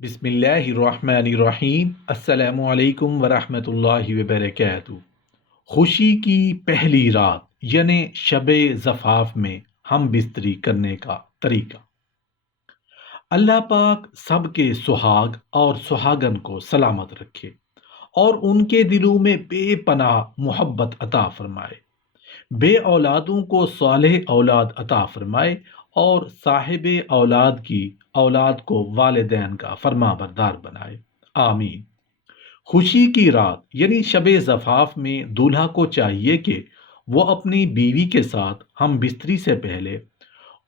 بسم اللہ الرحمن الرحیم۔ السلام علیکم ورحمۃ اللہ وبرکاتہ۔ خوشی کی پہلی رات یعنی شب زفاف میں ہم بستری کرنے کا طریقہ۔ اللہ پاک سب کے سہاگ اور سہاگن کو سلامت رکھے اور ان کے دلوں میں بے پناہ محبت عطا فرمائے، بے اولادوں کو صالح اولاد عطا فرمائے اور صاحب اولاد کی اولاد کو والدین کا فرما بردار بنائے، آمین۔ خوشی کی رات یعنی شب زفاف میں دولہا کو چاہیے کہ وہ اپنی بیوی کے ساتھ ہم بستری سے پہلے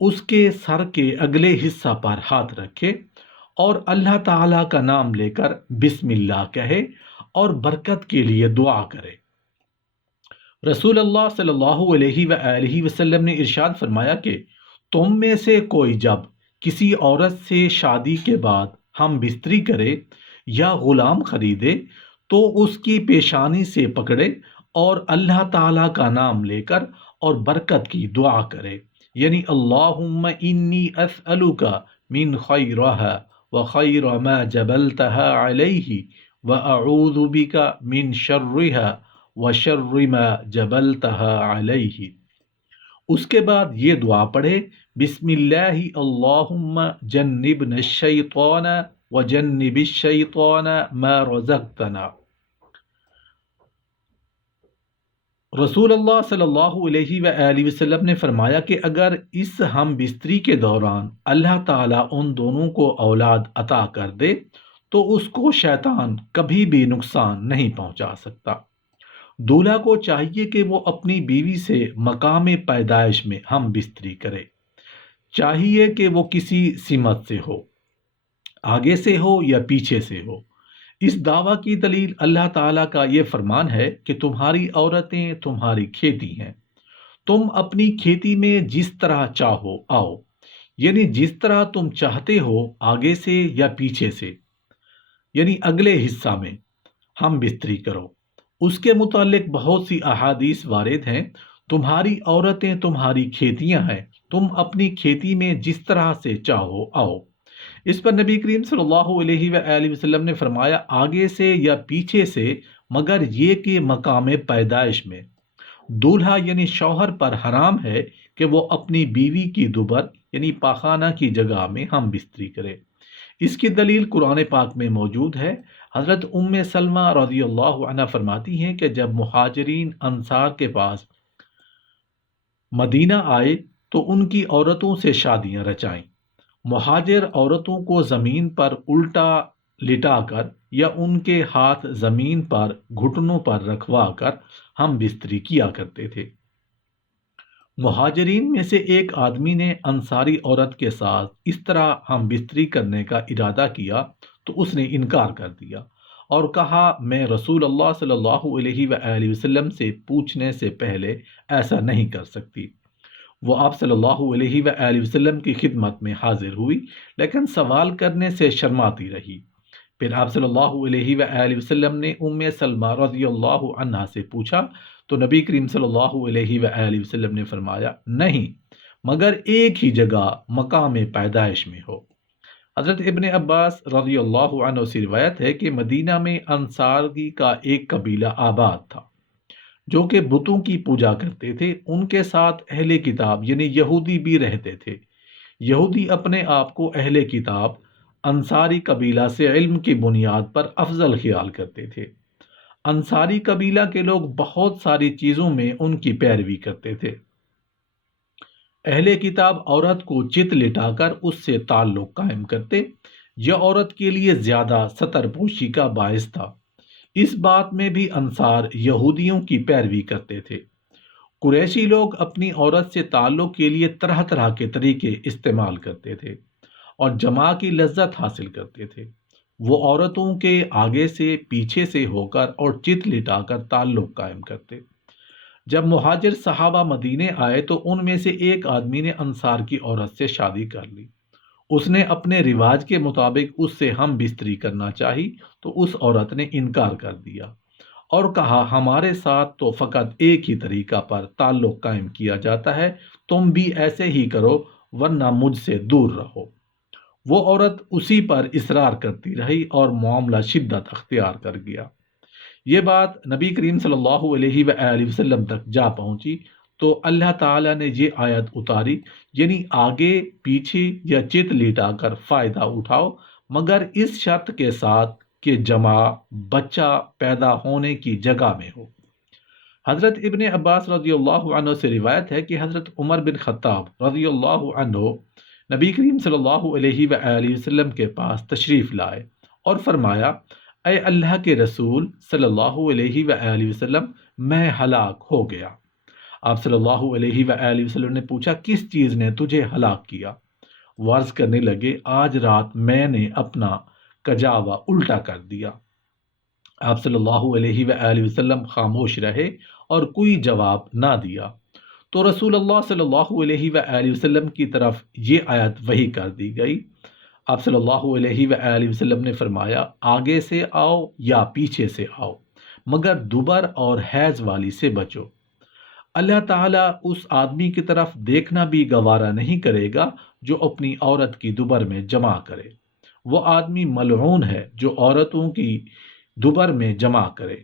اس کے سر کے اگلے حصہ پر ہاتھ رکھے اور اللہ تعالیٰ کا نام لے کر بسم اللہ کہے اور برکت کے لیے دعا کرے۔ رسول اللہ صلی اللہ علیہ وآلہ وسلم نے ارشاد فرمایا کہ تم میں سے کوئی جب کسی عورت سے شادی کے بعد ہم بستری کرے یا غلام خریدے تو اس کی پیشانی سے پکڑے اور اللہ تعالیٰ کا نام لے کر اور برکت کی دعا کرے، یعنی اللہم انی اسألک من خیرہا وخیر ما جبلتہا علیہ واعوذ بک من شرہا وشر ما جبلتہا علیہ۔ اس کے بعد یہ دعا پڑھے، بسم اللہ اللہم جنبنا الشیطان وجنب الشیطان ما رزقتنا۔ رسول اللہ صلی اللہ علیہ وآلہ وسلم نے فرمایا کہ اگر اس ہم بستری کے دوران اللہ تعالیٰ ان دونوں کو اولاد عطا کر دے تو اس کو شیطان کبھی بھی نقصان نہیں پہنچا سکتا۔ دولہا کو چاہیے کہ وہ اپنی بیوی سے مقام پیدائش میں ہم بستری کرے، چاہیے کہ وہ کسی سمت سے ہو، آگے سے ہو یا پیچھے سے ہو۔ اس دعویٰ کی دلیل اللہ تعالیٰ کا یہ فرمان ہے کہ تمہاری عورتیں تمہاری کھیتی ہیں، تم اپنی کھیتی میں جس طرح چاہو آؤ، یعنی جس طرح تم چاہتے ہو آگے سے یا پیچھے سے، یعنی اگلے حصہ میں ہم بستری کرو۔ اس کے متعلق بہت سی احادیث وارد ہیں، تمہاری عورتیں تمہاری کھیتیاں ہیں، تم اپنی کھیتی میں جس طرح سے چاہو آؤ۔ اس پر نبی کریم صلی اللہ علیہ وآلہ وسلم نے فرمایا آگے سے یا پیچھے سے، مگر یہ کہ مقام پیدائش میں۔ دولہا یعنی شوہر پر حرام ہے کہ وہ اپنی بیوی کی دوبر یعنی پاخانہ کی جگہ میں ہم بستری کرے۔ اس کی دلیل قرآن پاک میں موجود ہے۔ حضرت ام سلمہ رضی اللہ عنہ فرماتی ہیں کہ جب مہاجرین انصار کے پاس مدینہ آئے تو ان کی عورتوں سے شادیاں رچائیں۔ مہاجر عورتوں کو زمین پر الٹا لٹا کر یا ان کے ہاتھ زمین پر گھٹنوں پر رکھوا کر ہم بستری کیا کرتے تھے۔ مہاجرین میں سے ایک آدمی نے انصاری عورت کے ساتھ اس طرح ہم بستری کرنے کا ارادہ کیا تو اس نے انکار کر دیا اور کہا میں رسول اللہ صلی اللہ علیہ وآلہ وسلم سے پوچھنے سے پہلے ایسا نہیں کر سکتی۔ وہ آپ صلی اللہ علیہ وآلہ وسلم کی خدمت میں حاضر ہوئی لیکن سوال کرنے سے شرماتی رہی۔ پھر آپ صلی اللہ علیہ وآلہ وسلم نے ام سلمہ رضی اللہ عنہا سے پوچھا تو نبی کریم صلی اللہ علیہ وآلہ وسلم نے فرمایا نہیں، مگر ایک ہی جگہ مقام پیدائش میں ہو۔ حضرت ابن عباس رضی اللہ عنہ سے روایت ہے کہ مدینہ میں انصاری کا ایک قبیلہ آباد تھا جو کہ بتوں کی پوجا کرتے تھے۔ ان کے ساتھ اہل کتاب یعنی یہودی بھی رہتے تھے۔ یہودی اپنے آپ کو اہل کتاب انصاری قبیلہ سے علم کی بنیاد پر افضل خیال کرتے تھے۔ انصاری قبیلہ کے لوگ بہت ساری چیزوں میں ان کی پیروی کرتے تھے۔ اہل کتاب عورت کو چت لٹا کر اس سے تعلق قائم کرتے، یہ عورت کے لیے زیادہ ستر پوشی کا باعث تھا۔ اس بات میں بھی انصار یہودیوں کی پیروی کرتے تھے۔ قریشی لوگ اپنی عورت سے تعلق کے لیے طرح طرح کے طریقے استعمال کرتے تھے اور جماع کی لذت حاصل کرتے تھے۔ وہ عورتوں کے آگے سے پیچھے سے ہو کر اور چت لٹا کر تعلق قائم کرتے۔ جب مہاجر صحابہ مدینے آئے تو ان میں سے ایک آدمی نے انصار کی عورت سے شادی کر لی۔ اس نے اپنے رواج کے مطابق اس سے ہم بستری کرنا چاہی تو اس عورت نے انکار کر دیا اور کہا ہمارے ساتھ تو فقط ایک ہی طریقہ پر تعلق قائم کیا جاتا ہے، تم بھی ایسے ہی کرو ورنہ مجھ سے دور رہو۔ وہ عورت اسی پر اصرار کرتی رہی اور معاملہ شدت اختیار کر گیا۔ یہ بات نبی کریم صلی اللہ علیہ وآلہ وسلم تک جا پہنچی تو اللہ تعالیٰ نے یہ آیت اتاری، یعنی آگے پیچھے یا چت لیٹا کر فائدہ اٹھاؤ، مگر اس شرط کے ساتھ کہ جمع بچہ پیدا ہونے کی جگہ میں ہو۔ حضرت ابن عباس رضی اللہ عنہ سے روایت ہے کہ حضرت عمر بن خطاب رضی اللہ عنہ نبی کریم صلی اللہ علیہ وآلہ وسلم کے پاس تشریف لائے اور فرمایا، اے اللہ کے رسول صلی اللہ علیہ وآلہ وسلم، میں ہلاک ہو گیا۔ آپ صلی اللہ علیہ وآلہ وسلم نے پوچھا، کس چیز نے تجھے ہلاک کیا؟ وہ عرض کرنے لگے، آج رات میں نے اپنا کجاوا الٹا کر دیا۔ آپ صلی اللہ علیہ وآلہ وسلم خاموش رہے اور کوئی جواب نہ دیا۔ تو رسول اللہ صلی اللہ علیہ وآلہ وسلم کی طرف یہ آیت وحی کر دی گئی۔ آپ صلی اللہ علیہ وآلہ وسلم نے فرمایا، آگے سے آؤ یا پیچھے سے آؤ، مگر دوبر اور حیض والی سے بچو۔ اللہ تعالیٰ اس آدمی کی طرف دیکھنا بھی گوارا نہیں کرے گا جو اپنی عورت کی دوبر میں جمع کرے۔ وہ آدمی ملعون ہے جو عورتوں کی دوبر میں جمع کرے۔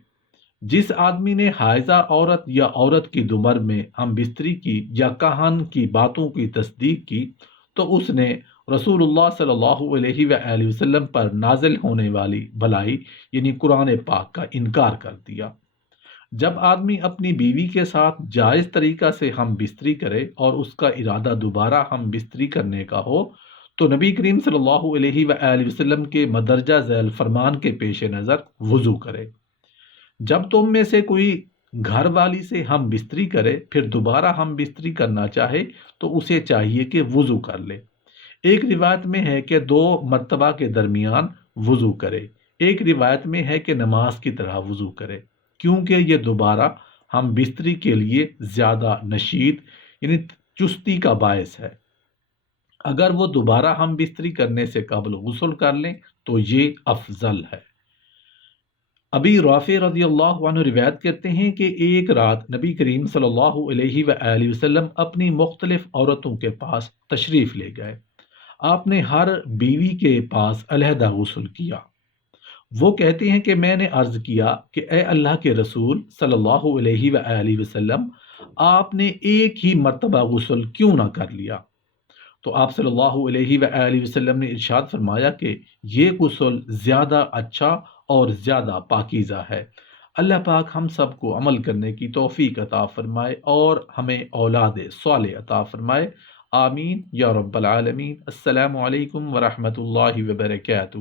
جس آدمی نے حائضہ عورت یا عورت کی دوبر میں ہم بستری کی یا کہن کی باتوں کی تصدیق کی تو اس نے رسول اللہ صلی اللہ علیہ وآلہ وسلم پر نازل ہونے والی بھلائی یعنی قرآن پاک کا انکار کر دیا۔ جب آدمی اپنی بیوی کے ساتھ جائز طریقہ سے ہم بستری کرے اور اس کا ارادہ دوبارہ ہم بستری کرنے کا ہو تو نبی کریم صلی اللہ علیہ وآلہ وسلم کے مدرجہ ذیل فرمان کے پیش نظر وضو کرے۔ جب تم میں سے کوئی گھر والی سے ہم بستری کرے پھر دوبارہ ہم بستری کرنا چاہے تو اسے چاہیے کہ وضو کر لے۔ ایک روایت میں ہے کہ 2 مرتبہ کے درمیان وضو کرے، ایک روایت میں ہے کہ نماز کی طرح وضو کرے، کیونکہ یہ دوبارہ ہم بستری کے لیے زیادہ نشید یعنی چستی کا باعث ہے۔ اگر وہ دوبارہ ہم بستری کرنے سے قبل غسل کر لیں تو یہ افضل ہے۔ ابی رافع رضی اللہ عنہ روایت کرتے ہیں کہ ایک رات نبی کریم صلی اللہ علیہ وآلہ وسلم اپنی مختلف عورتوں کے پاس تشریف لے گئے۔ آپ نے ہر بیوی کے پاس علیحدہ غسل کیا۔ وہ کہتے ہیں کہ میں نے عرض کیا کہ اے اللہ کے رسول صلی اللہ علیہ وآلہ وسلم، آپ نے ایک ہی مرتبہ غسل کیوں نہ کر لیا؟ تو آپ صلی اللہ علیہ وآلہ وسلم نے ارشاد فرمایا کہ یہ غسل زیادہ اچھا اور زیادہ پاکیزہ ہے۔ اللہ پاک ہم سب کو عمل کرنے کی توفیق عطا فرمائے اور ہمیں اولاد صالح عطا فرمائے۔ آمین یا رب العالمین۔ السلام علیکم ورحمۃ اللہ وبرکاتہ۔